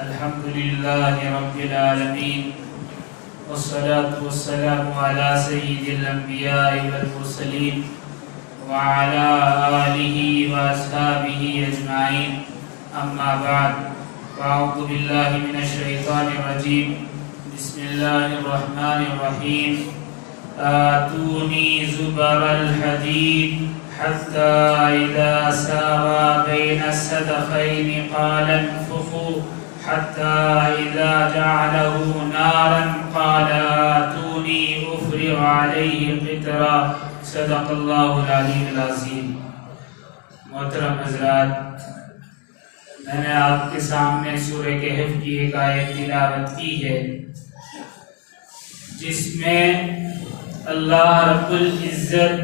الحمد لله رب العالمين والصلاة والسلام على سيد الأنبياء والمرسلين وعلى آله وأصحابه أجمعين أما بعد فأعوذ بالله من الشيطان الرجيم بسم الله الرحمن الرحيم آتوني زبر الحديد حتى إذا ساوى بين السدفين قال انفخوا حتى إذا جعله نارا قال آتوني أفرغ عليه قطرا صدق اللہ العلی العظیم۔ محترم حضرات، میں نے آپ کے سامنے سورہ کہف کی ایک آیت تلاوت کی ہے جس میں اللہ رب العزت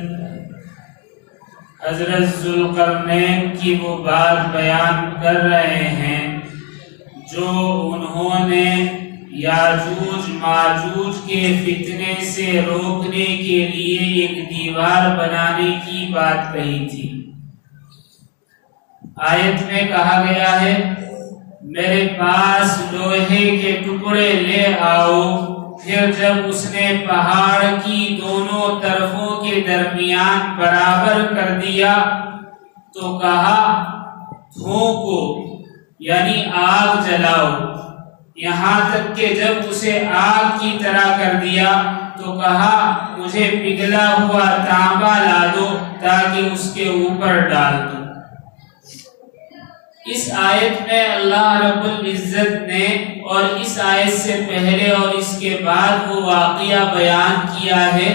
حضرت ذوالقرنین کی وہ بات بیان کر رہے ہیں جو انہوں نے یاجوج ماجوج کے فتنے سے روکنے کے لیے ایک دیوار بنانے کی بات کہی تھی۔ آیت میں کہا گیا ہے میرے پاس لوہے کے ٹکڑے لے آؤ۔ پھر جب اس نے پہاڑ کی دونوں طرفوں کے درمیان برابر کر دیا تو کہا پھونکو یعنی آگ جلاؤ، یہاں تک کہ جب اسے آگ کی طرح کر دیا تو کہا مجھے پگھلا ہوا تانبا لا دو تاکہ اس کے اوپر ڈال دو۔ اس آیت میں اللہ رب العزت نے اور اس آیت سے پہلے اور اس کے بعد وہ واقعہ بیان کیا ہے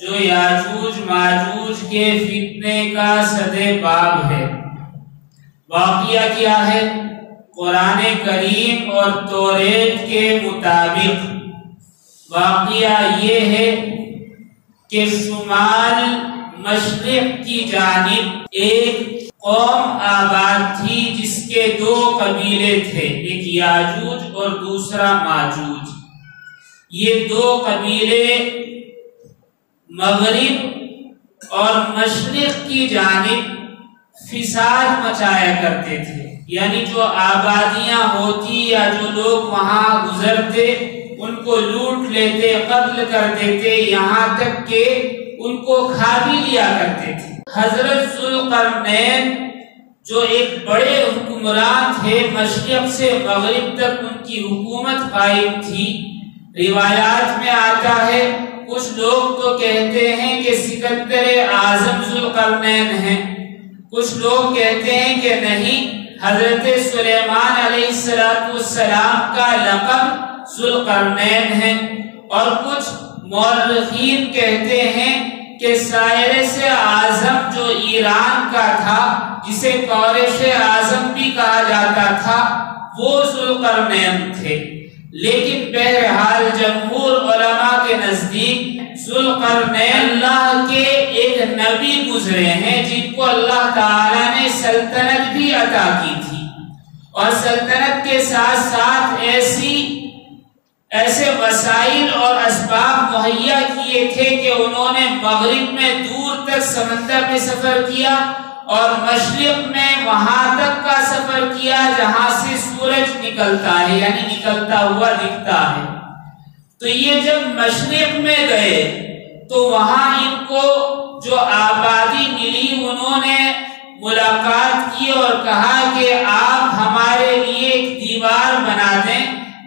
جو یاجوج ماجوج کے فتنے کا صدِ باب ہے۔ واقعہ کیا ہے؟ قرآن کریم اور توریت کے مطابق واقعہ یہ ہے کہ شمال مشرق کی جانب ایک قوم آباد تھی جس کے دو قبیلے تھے، ایک یاجوج اور دوسرا ماجوج۔ یہ دو قبیلے مغرب اور مشرق کی جانب فساد مچایا کرتے تھے، یعنی جو آبادیاں ہوتی یا جو لوگ وہاں گزرتے ان کو لوٹ لیتے، قتل کر دیتے، یہاں تک کہ ان کو کھا بھی لیا کرتے تھے۔ حضرت ذوالقرنین جو ایک بڑے حکمران تھے، مشرق سے مغرب تک ان کی حکومت قائم تھی۔ روایات میں آتا ہے کچھ لوگ تو کہتے ہیں کہ سکندر اعظم ذوالقرنین ہیں، کچھ لوگ کہتے ہیں کہ نہیں، حضرت سلیمان علیہ السلام کا لقب ذوالقرنین ہے، اور کچھ مورخین کہتے ہیں کہ سائرس اعظم جو ایران کا تھا، جسے کورش اعظم بھی کہا جاتا تھا، وہ ذوالقرنین تھے۔ لیکن بہرحال جمہور علماء کے نزدیک ذوالقرنین اللہ کے ایک نبی گزرے ہیں جن کو اللہ تعالیٰ نے سلطنت بھی عطا کی تھی، اور سلطنت کے ساتھ ساتھ ایسے وسائل اور اسباب مہیا کیے تھے کہ انہوں نے مغرب میں دور تک سمندر میں سفر کیا اور مشرق میں وہاں تک کا سفر کیا جہاں سے سورج نکلتا ہے، یعنی نکلتا ہوا دکھتا ہے۔ تو یہ جب مشرق میں گئے تو وہاں ان کو جو آبادی ملی انہوں نے ملاقات کی اور کہا کہ آپ ہمارے لیے ایک دیوار بنا دیں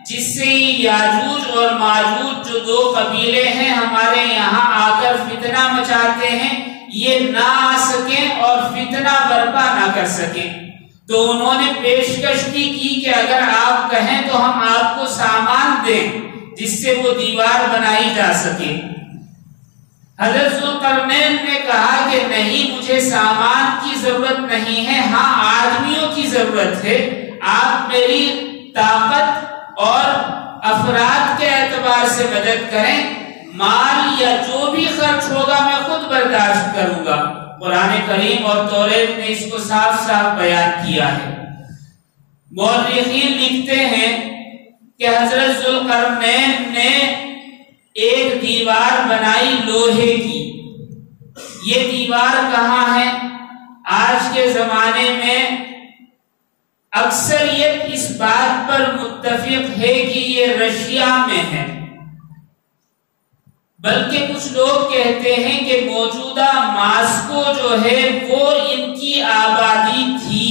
جس سے یاجوج اور ماجوج جو دو قبیلے ہیں ہمارے یہاں آ کر فتنہ مچاتے ہیں، یہ نہ آ سکیں اور فتنہ برپا نہ کر سکیں۔ تو انہوں نے پیشکش بھی کی کہ اگر آپ کہیں تو ہم آپ کو سامان دیں جس سے وہ دیوار بنائی جا سکے۔ حضرت ذوالقرنین نے کہا کہ نہیں، مجھے سامان کی ضرورت نہیں ہے، ہاں آدمیوں کی ضرورت ہے، آپ میری طاقت اور افراد کے اعتبار سے مدد کریں، مال یا جو بھی خرچ ہوگا میں خود برداشت کروں گا۔ قرآن کریم اور توریت نے اس کو صاف صاف بیان کیا ہے۔ مورخین لکھتے ہیں کہ حضرت ذوالقرنین نے ایک دیوار بنائی لوہے کی۔ یہ دیوار کہاں ہے؟ آج کے زمانے میں اکثریت اس بات پر متفق ہے کہ یہ رشیا میں ہے، بلکہ کچھ لوگ کہتے ہیں کہ موجودہ ماسکو جو ہے وہ ان کی آبادی تھی،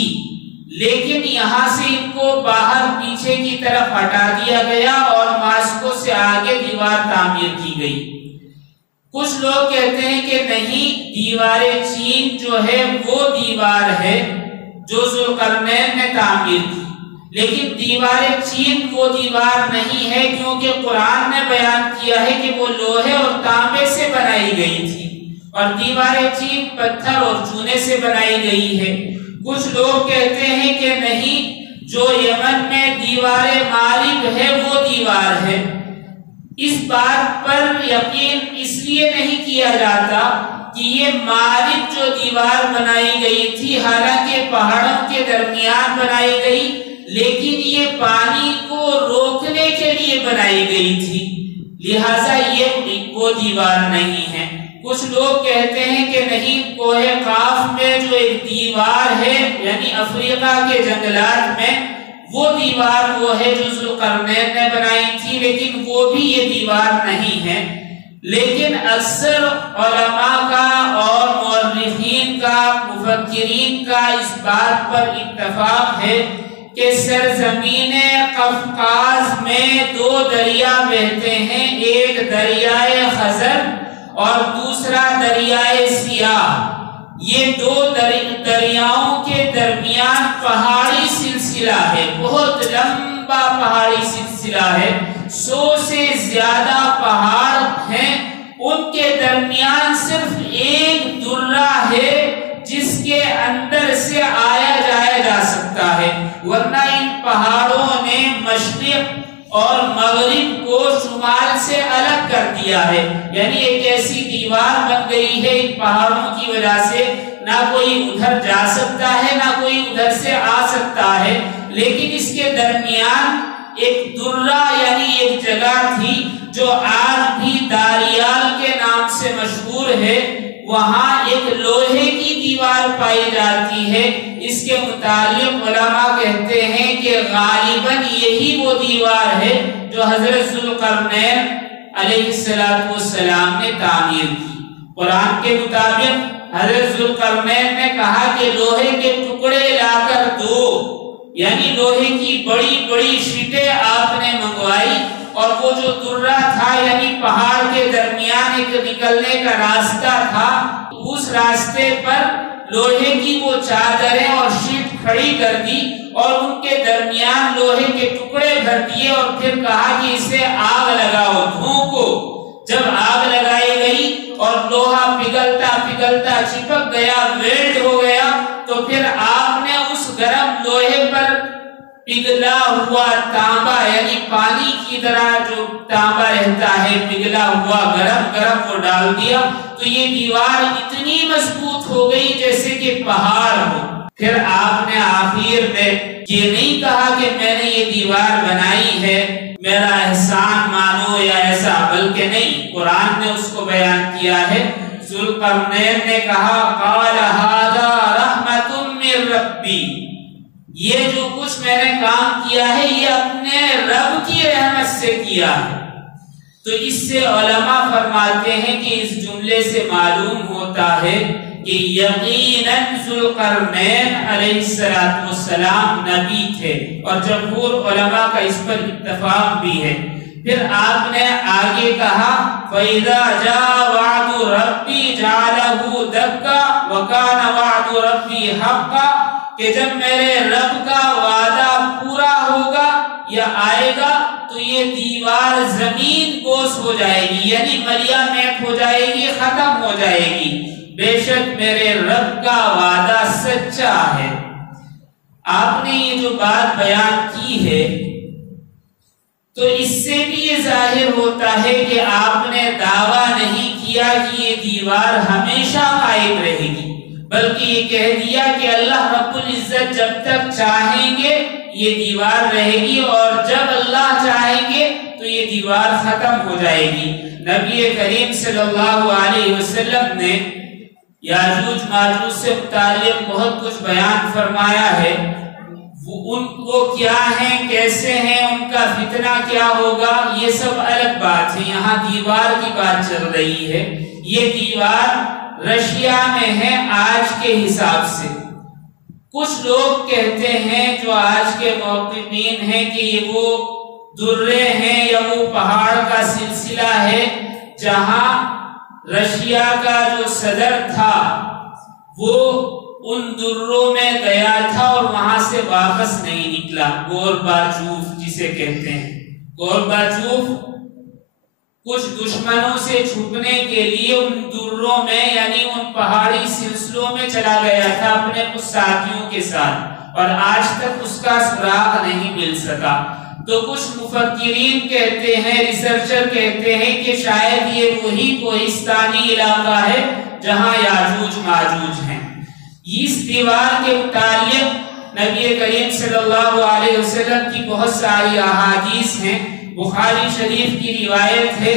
لیکن یہاں سے ان کو باہر پیچھے کی طرف ہٹا دیا گیا اور ماسکو سے آگے دیوار تعمیر کی گئی۔ کچھ لوگ کہتے ہیں کہ نہیں، دیوار چین جو ہے وہ دیوار ہے جو ذوالقرنین نے تعمیر کی، لیکن دیوار چین وہ دیوار نہیں ہے، کیونکہ قرآن نے بیان کیا ہے کہ وہ لوہے اور تانبے سے بنائی گئی تھی، اور دیوار چین پتھر اور چونے سے بنائی گئی ہے۔ کچھ لوگ کہتے ہیں کہ نہیں، جو یمن میں دیوار مغرب ہے وہ دیوار ہے۔ اس بات پر یقین اس لیے نہیں کیا جاتا کہ یہ مغرب جو دیوار بنائی گئی تھی حالانکہ پہاڑوں کے درمیان بنائی گئی، لیکن یہ پانی کو روکنے کے لیے بنائی گئی تھی، لہٰذا یہ وہ دیوار نہیں ہے۔ کچھ لوگ کہتے ہیں کہ نہیں، کوہ قاف میں جو ایک دیوار ہے یعنی افریقہ کے جنگلات میں، وہ دیوار وہ ہے جو ذوالقرنین نے بنائی تھی، لیکن وہ بھی یہ دیوار نہیں ہے۔ لیکن اکثر علماء کا اور مورخین کا، مفکرین کا اس بات پر اتفاق ہے کہ سرزمین قفقاز میں دو دریا بہتے ہیں، ایک دریائے خزر اور دوسرا دریائے سیاہ۔ یہ دو دریاؤں کے درمیان پہاڑی سلسلہ ہے، بہت لمبا پہاڑی سلسلہ ہے، 100 سے زیادہ پہاڑ ہیں، ان کے درمیان صرف ایک درہ ہے جس کے اندر سے آیا جایا جا سکتا ہے، ورنہ ان پہاڑوں نے مشرق اور مغرب کو شمال سے الگ کر دیا ہے، یعنی ایک ایسی دیوار بن گئی ہے ان پہاڑوں کی وجہ سے، نہ کوئی ادھر جا سکتا ہے نہ کوئی ادھر سے آ سکتا ہے۔ لیکن اس کے درمیان ایک درہ یعنی ایک جگہ تھی جو آج بھی داریال کے نام سے مشہور ہے، وہاں ایک لوہے کی دیوار پائی جاتی ہے۔ اس کے متعلق علماء کہتے ہیں کہ غالباً یہی وہ دیوار ہے جو حضرت ذوالقرنین علیہ السلام نے تعمیر کی۔ قرآن کے مطابق حضرت ذوالقرنین نے کہا کہ لوہے کے ٹکڑے لا کر دو، یعنی لوہے کی بڑی بڑی شیٹیں آپ نے منگوائی، اور وہ جو درہ تھا یعنی پہاڑ کے درمیان ایک نکلنے کا راستہ تھا، اس راستے پر لوہے کی وہ چادریں اور شیٹ کھڑی کر دی اور ان کے درمیان لوہے کے ٹکڑے بھر دیے، اور پھر کہا کہ اسے آگ لگاؤ، دھوکو۔ جب آگ لگائی گئی اور لوہا پگھلتا پگھلتا چپک گیا، ویلڈ ہو گیا، تو پھر آپ نے اس گرم لوہے پر پگھلا ہوا تانبا یعنی پانی کی طرح جو تانبا رہتا ہے پگھلا ہوا گرم گرم وہ ڈال دیا، تو یہ دیوار اتنی مضبوط ہو گئی جیسے کہ پہاڑ ہو۔ پھر آپ نے آخر میں یہ نہیں کہا کہ میں نے یہ دیوار بنائی ہے، میرا احسان مانو یا ایسا، بلکہ نہیں، قرآن نے اس کو بیان کیا ہے۔ ذوالقرنین نے کہا قال ھذا رحمۃ من ربی، یہ جو کچھ میں نے کام کیا ہے یہ اپنے رب کی رحمت سے کیا ہے۔ تو اس سے علماء فرماتے ہیں کہ اس جملے سے معلوم ہوتا ہے کہ یقیناً ذوالقرنین علیہ السلام نبی تھے، اور جمہور علماء کا اس پر اتفاق بھی ہے۔ پھر آپ نے آگے کہا فَإِذَا جَاءَ وَعْدُ رَبِّي جَعَلَهُ دَكَّ وَكَانَ وَعْدُ رَبِّي حَقًّا، کہ جب میرے رب کا وعدہ پورا ہوگا یا آئے گا تو یہ دیوار زمین بوس ہو جائے گی، یعنی ملیا میٹ ہو جائے گی، ختم ہو جائے گی، بے شک میرے رب کا وعدہ سچا ہے۔ آپ نے یہ جو بات بیان کی ہے تو اس سے بھی یہ ظاہر ہوتا ہے کہ آپ نے دعویٰ نہیں کیا کہ یہ دیوار ہمیشہ قائم رہے گی، بلکہ یہ کہہ دیا کہ اللہ رب العزت جب تک چاہیں گے یہ دیوار رہے گی، اور جب اللہ چاہیں گے تو یہ دیوار ختم ہو جائے گی۔ نبی کریم صلی اللہ علیہ وسلم نے یاجوج ماجوج سے متعلق بہت کچھ بیان فرمایا ہے۔ ان کو کیا ہیں، کیسے ہیں، ان کا فتنہ کیا ہوگا، یہ سب الگ بات ہے۔ یہاں دیوار کی بات چل رہی ہے۔ یہ دیوار رشیا میں ہے آج کے حساب سے۔ کچھ لوگ کہتے ہیں جو آج کے موقعین ہیں کہ یہ وہ درے ہیں یا وہ پہاڑ کا سلسلہ ہے جہاں رشیا کا جو صدر تھا وہ ان دروں میں گیا تھا اور وہاں سے واپس نہیں نکلا۔ گورباچوف جسے کہتے ہیں، گورباچوف کچھ دشمنوں سے چھپنے کے لیے ان دروں میں یعنی ان پہاڑی سلسلوں میں چلا گیا تھا اپنے کچھ ساتھیوں کے ساتھ، اور آج تک اس کا سراغ نہیں مل سکا۔ تو کچھ مفکرین کہتے ہیں، ریسرچر کہتے ہیں کہ شاید یہ وہی کوہستانی علاقہ ہے جہاں یاجوج ماجوج ہیں۔ اس دیوار کے متعلق نبی کریم صلی اللہ علیہ وسلم کی بہت ساری احادیث ہیں۔ بخاری شریف کی روایت ہے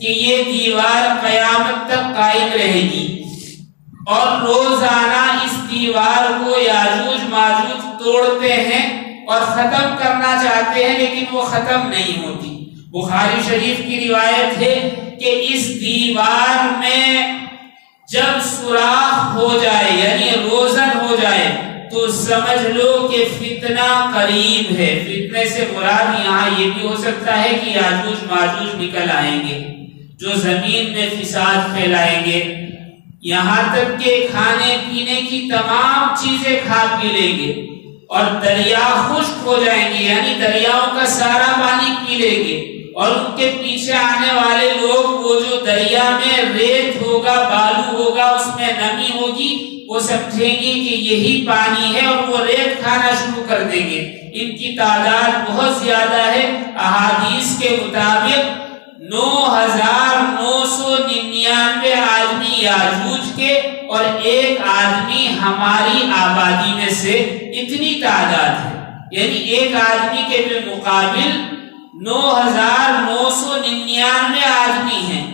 کہ یہ دیوار قیامت تک قائم رہے گی، اور روزانہ اس دیوار کو یاجوج ماجوج توڑتے ہیں اور ختم کرنا چاہتے ہیں، لیکن وہ ختم نہیں ہوتی۔ بخاری شریف کی روایت ہے کہ اس دیوار میں جب سوراخ ہو جائے یعنی روزن ہو جائے تو سمجھ لو کہ فتنہ قریب ہے۔ فتنے سے مراد یہاں یہ بھی ہو سکتا ہے کہ یاجوج ماجوج نکل آئیں گے جو زمین میں فساد پھیلائیں گے، یہاں تک کہ کھانے پینے کی تمام چیزیں کھا پی لیں گے، اور دریا خشک ہو جائیں گے یعنی دریاؤں کا سارا پانی پی لیں گے، اور ان کے پیچھے آنے والے لوگ وہ جو دریا میں ریت ہوگا، بالو ہوگا، اس میں نمی ہوگی، وہ سمجھیں گے کہ یہی پانی ہے اور وہ ریت کھانا شروع کر دیں گے۔ ان کی تعداد بہت زیادہ ہے۔ احادیث کے مطابق 9,999 آدمی یاجوج کے اور ایک آدمی ہماری آبادی میں سے، اتنی تعداد ہے، یعنی ایک آدمی کے بالمقابل 9,999 آدمی ہیں۔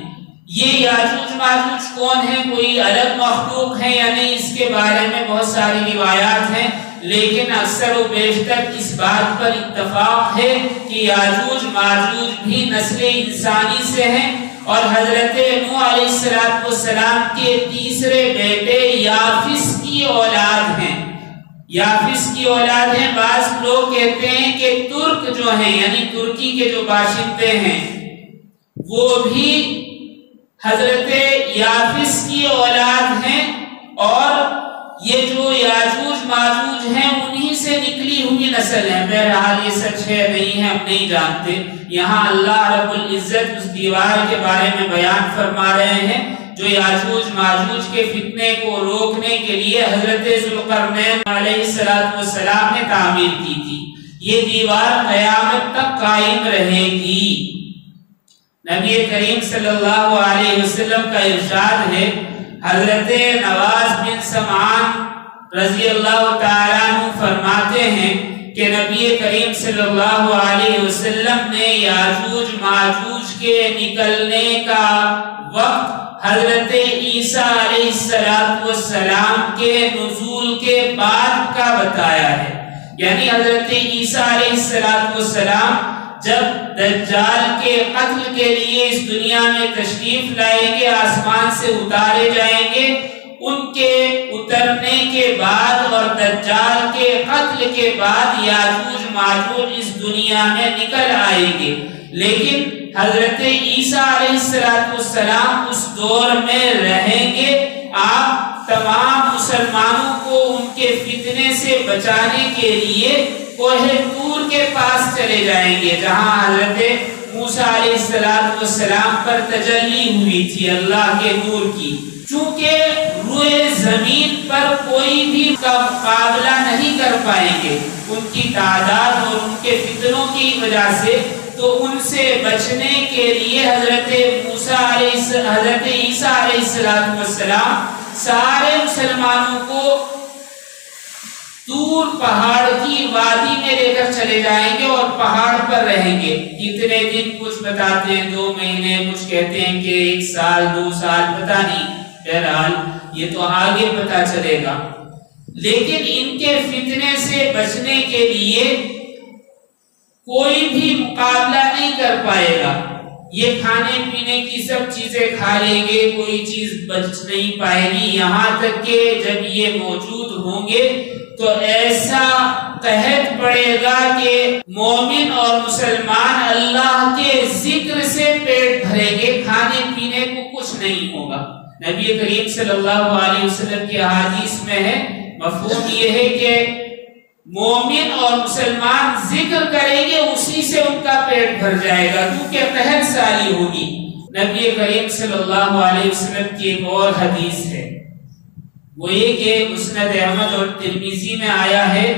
یہ یاجوج ماجوج کون ہیں؟ کوئی الگ مخلوق ہے یا نہیں، اس کے بارے میں بہت ساری روایات ہیں، لیکن اکثر و بیشتر اس بات پر اتفاق ہے کہ یاجوج ماجوج بھی نسل انسانی سے ہیں، اور حضرت نوح علیہ السلام کے تیسرے بیٹے یافس کی اولاد ہیں۔ یافس کی اولاد ہیں۔ بعض لوگ کہتے ہیں کہ ترک جو ہیں یعنی ترکی کے جو باشندے ہیں وہ بھی حضرت یافس کی اولاد ہیں، اور یہ جو یاجوج ماجوج ہیں انہی سے نکلی ہوئی نسل ہے۔ بہرحال یہ سچ ہے نہیں ہے ہم نہیں جانتے۔ یہاں اللہ رب العزت اس دیوار کے بارے میں بیان فرما رہے ہیں جو یاجوج ماجوج کے فتنے کو روکنے کے لیے حضرت ذوالقرنین علیہ السلام نے تعمیر کی تھی۔ یہ دیوار قیامت تک قائم رہے گی۔ نبی کریم صلی اللہ علیہ وسلم کا ارشاد ہے، حضرت نواز بن سمعان رضی اللہ تعالیٰ عنہ فرماتے ہیں کہ نبی کریم صلی اللہ علیہ وسلم نے یاجوج ماجوج کے نکلنے کا وقت حضرت عیسیٰ علیہ السلام کے نزول کے بعد کا بتایا ہے، یعنی حضرت عیسیٰ علیہ السلام جب دجال کے قتل کے لیے اس دنیا میں تشریف لائیں گے، آسمان سے اتارے جائیں گے، ان کے اترنے کے بعد اور دجال کے قتل کے بعد یاجوج ماجوج اس دنیا میں نکل آئیں گے، لیکن حضرت عیسیٰ علیہ السلام اس دور میں رہیں گے۔ آپ تمام مسلمانوں کو ان کے فتنے سے بچانے کے لیے کوہ طور کے پاس چلے جائیں گے جہاں حضرت موسیٰ علیہ السلام پر تجلی ہوئی تھی اللہ کے نور کی۔ چونکہ روئے زمین پر کوئی بھی کا مقابلہ نہیں کر پائیں گے ان کی تعداد اور ان کے فتنوں کی وجہ سے، تو ان سے بچنے کے لیے حضرت عیسیٰ علیہ السلام سارے مسلمانوں کو طور پہاڑ کی وادی میں لے کر چلے جائیں گے اور پہاڑ پر رہیں گے۔ کتنے دن کچھ بتاتے ہیں 2 مہینے، کچھ کہتے ہیں کہ 1 سال 2 سال، پتہ نہیں، بہرحال یہ تو آگے پتہ چلے گا۔ لیکن ان کے فتنے سے بچنے کے لیے کوئی بھی مقابلہ نہیں کر پائے گا. یہ کھانے پینے کی سب چیزیں کھا لیں گے، کوئی چیز بچ نہیں پائے گی، یہاں تک کہ جب یہ موجود ہوں گے تو ایسا قحط پڑے گا کہ مومن اور مسلمان اللہ کے ذکر سے پیٹ بھریں گے، کھانے پینے کو کچھ نہیں ہوگا. نبی کریم صلی اللہ علیہ وسلم کی احادیث میں ہے، مفہوم یہ ہے کہ مومن اور مسلمان ذکر کریں گے، اسی سے ان کا پیٹ بھر جائے گا کیونکہ قحط سالی ہوگی. نبی کریم صلی اللہ علیہ وسلم کی ایک اور حدیث ہے، وہ یہ کہ مسند احمد اور ترمذی میں آیا ہے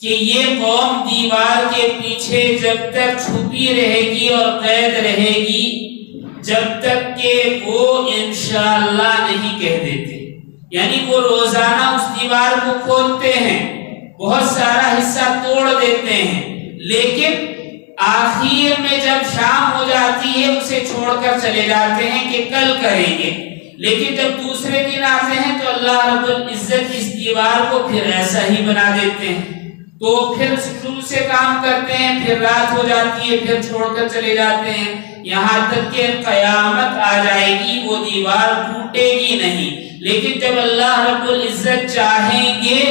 کہ یہ قوم دیوار کے پیچھے جب تک چھپی رہے گی اور قید رہے گی جب تک کہ وہ انشاءاللہ نہیں کہہ دیتے. یعنی وہ روزانہ اس دیوار کو کھولتے ہیں، بہت سارا حصہ توڑ دیتے ہیں، لیکن آخر میں جب شام ہو جاتی ہے اسے چھوڑ کر چلے جاتے ہیں کہ کل کریں گے. لیکن جب دوسرے دن آتے ہیں تو اللہ رب العزت اس دیوار کو پھر ایسا ہی بنا دیتے ہیں، تو پھر شروع سے کام کرتے ہیں، پھر رات ہو جاتی ہے، پھر چھوڑ کر چلے جاتے ہیں، یہاں تک کہ قیامت آ جائے گی وہ دیوار ٹوٹے گی نہیں. لیکن جب اللہ رب العزت چاہیں گے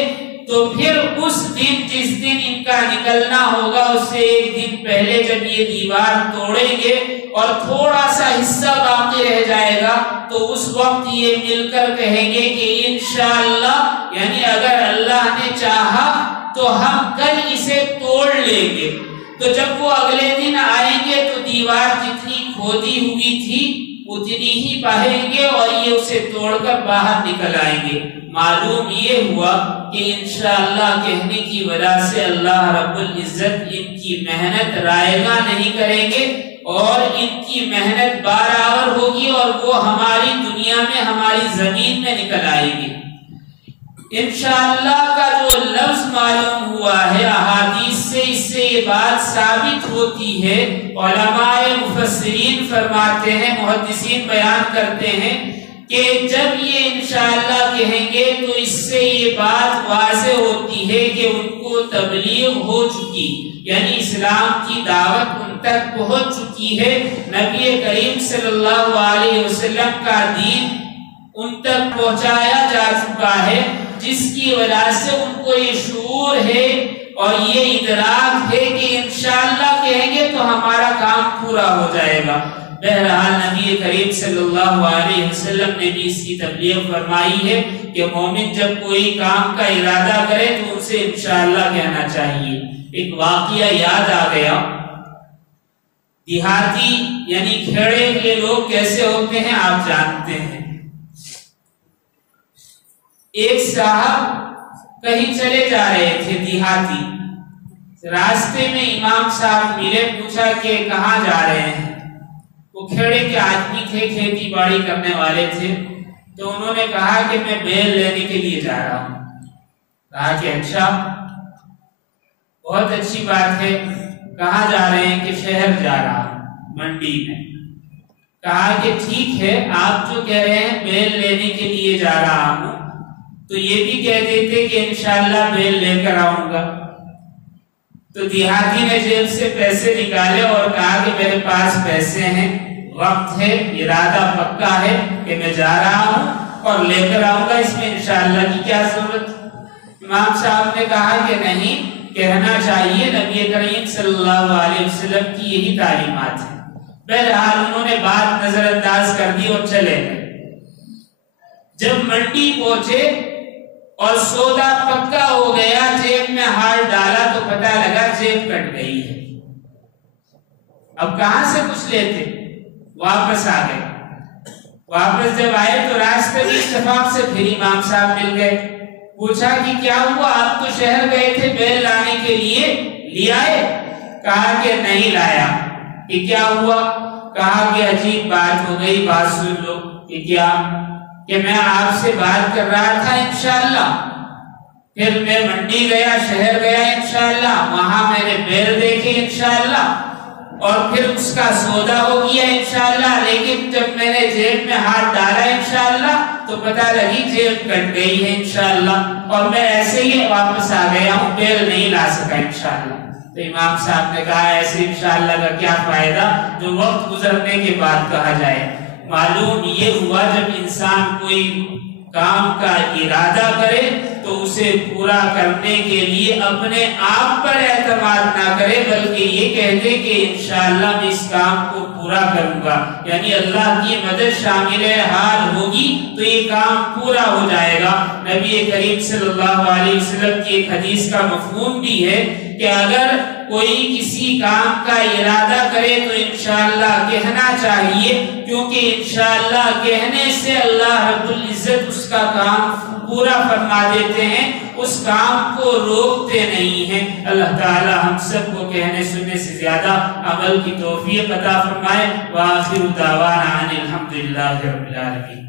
تو پھر اس دن جس دن ان کا نکلنا ہوگا اس سے ایک دن پہلے جب یہ دیوار توڑیں گے اور تھوڑا سا حصہ باقی رہ جائے گا تو اس وقت یہ مل کر کہیں گے کہ انشاءاللہ، یعنی اگر اللہ نے چاہا تو ہم کل اسے توڑ لیں گے. تو جب وہ اگلے دن آئیں گے تو دیوار جتنی کھودی ہوئی تھی اتنی ہی پائیں گے اور یہ اسے توڑ کر باہر نکل آئیں گے. معلوم یہ ہوا کہ انشاءاللہ کہنے کی وجہ سے اللہ رب العزت ان کی محنت رائگاں نہیں کریں گے اور ان کی محنت برابر ہوگی اور وہ ہماری دنیا میں ہماری زمین میں نکل آئے گی. انشاءاللہ کا جو لفظ معلوم ہوا ہے احادیث سے، اس سے یہ بات ثابت ہوتی ہے. علماء مفسرین فرماتے ہیں، محدثین بیان کرتے ہیں کہ جب یہ انشاءاللہ کہیں گے تو اس سے یہ بات واضح ہوتی ہے کہ ان کو تبلیغ ہو چکی، یعنی اسلام کی دعوت ان تک پہنچ چکی ہے. نبی کریم صلی اللہ علیہ وسلم کا دین ان تک پہنچایا جا چکا ہے، جس کی وجہ سے ان کو یہ شعور ہے اور یہ ادراک ہے کہ انشاءاللہ کہیں گے تو ہمارا کام پورا ہو جائے گا. بہرحال نبی کریم صلی اللہ علیہ وسلم نے بھی اس کی تبلیغ فرمائی ہے کہ مومن جب کوئی کام کا ارادہ کرے تو ان سے انشاءاللہ کہنا چاہیے. ایک واقعہ یاد آ گیا. دیہاتی یعنی کھیڑے کے لوگ کیسے ہوتے ہیں آپ جانتے ہیں. ایک صاحب کہیں چلے جا رہے تھے دیہاتی، راستے میں امام صاحب ملے، پوچھا کہ کہاں جا رہے ہیں. وہ کھیڑے کے آدمی تھے، کھیتی باڑی کرنے والے تھے، تو انہوں نے کہا کہ میں بیل لینے کے لیے جا رہا ہوں. کہا کہ اچھا، بہت اچھی بات ہے، کہاں جا رہے ہیں؟ کہ شہر جا رہا ہوں، منڈی میں. کہا کہ ٹھیک ہے، آپ جو کہہ رہے ہیں بیل لینے کے لیے جا رہا ہوں تو یہ بھی کہہ دیتے کہ انشاءاللہ بیل لے کر آؤں گا. تو دیہاتی نے جیب سے پیسے نکالے اور کہا کہ میرے پاس پیسے ہیں، وقت ہے، ارادہ پکا ہے کہ میں جا رہا ہوں اور لے کر آؤں گا، اس میں انشاءاللہ کی کیا ضرورت. امام صاحب نے کہا کہ نہیں، کہنا چاہیے، نبی کریم صلی اللہ علیہ وسلم کی یہی تعلیمات ہیں. بہرحال انہوں نے بات نظر انداز کر دی اور چلے گئے. جب منڈی پہنچے اور سودا پکا ہو گیا، جیب میں ہاتھ ڈالا تو پتہ لگا جیب کٹ گئی ہے. اب کہاں سے کچھ لیتے؟ واپس آ گئے. واپس جب آئے تو راستے میں اتفاق سے پھر امام صاحب مل گئے. پوچھا کہ کیا ہوا، آپ تو شہر گئے تھے بیل لانے کے لیے، لے آئے؟ کہا کہ نہیں لایا. کہ کیا ہوا؟ کہا کہ عجیب بات ہو گئی، بات سن لو. کہ کیا؟ کہ میں آپ سے بات کر رہا تھا انشاءاللہ، پھر میں منڈی گیا، شہر گیا انشاءاللہ، وہاں میں نے بیل دیکھے انشاءاللہ، اور پھر اس کا سودا ہو گیا انشاءاللہ، لیکن جب میں نے جیب میں ہاتھ ڈالا انشاءاللہ تو پتہ لگی جیب کٹ گئی ہے انشاءاللہ، اور میں ایسے ہی واپس آ گیا ہوں، بیل نہیں لا سکا انشاءاللہ۔ تو امام صاحب نے کہا ایسے انشاءاللہ کا کیا فائدہ جو وقت گزرنے کے بعد کہا جائے۔ معلوم یہ ہوا جب انسان کوئی کام کا ارادہ کرے تو اسے پورا کرنے کے لیے اپنے آپ پر اعتماد نہ کرے، بلکہ یہ کہہ دے کہ انشاءاللہ میں اس کام کو پورا کروں گا، یعنی اللہ کی مدد شامل حال ہوگی تو یہ کام پورا ہو جائے گا۔ نبی کریم صلی اللہ علیہ وسلم کی ایک حدیث کا مفہوم بھی ہے کہ اگر کوئی کسی کام کا ارادہ کرے تو انشاءاللہ کہنا چاہیے، کیونکہ انشاءاللہ کہنے سے اللہ رب العزت اس کا کام پورا فرما دیتے ہیں، اس کام کو روکتے نہیں ہیں۔ اللہ تعالی ہم سب کو کہنے سننے سے زیادہ عمل کی توفیق عطا فرمائے۔ وآخر دعوانا ان الحمدللہ رب العالمین۔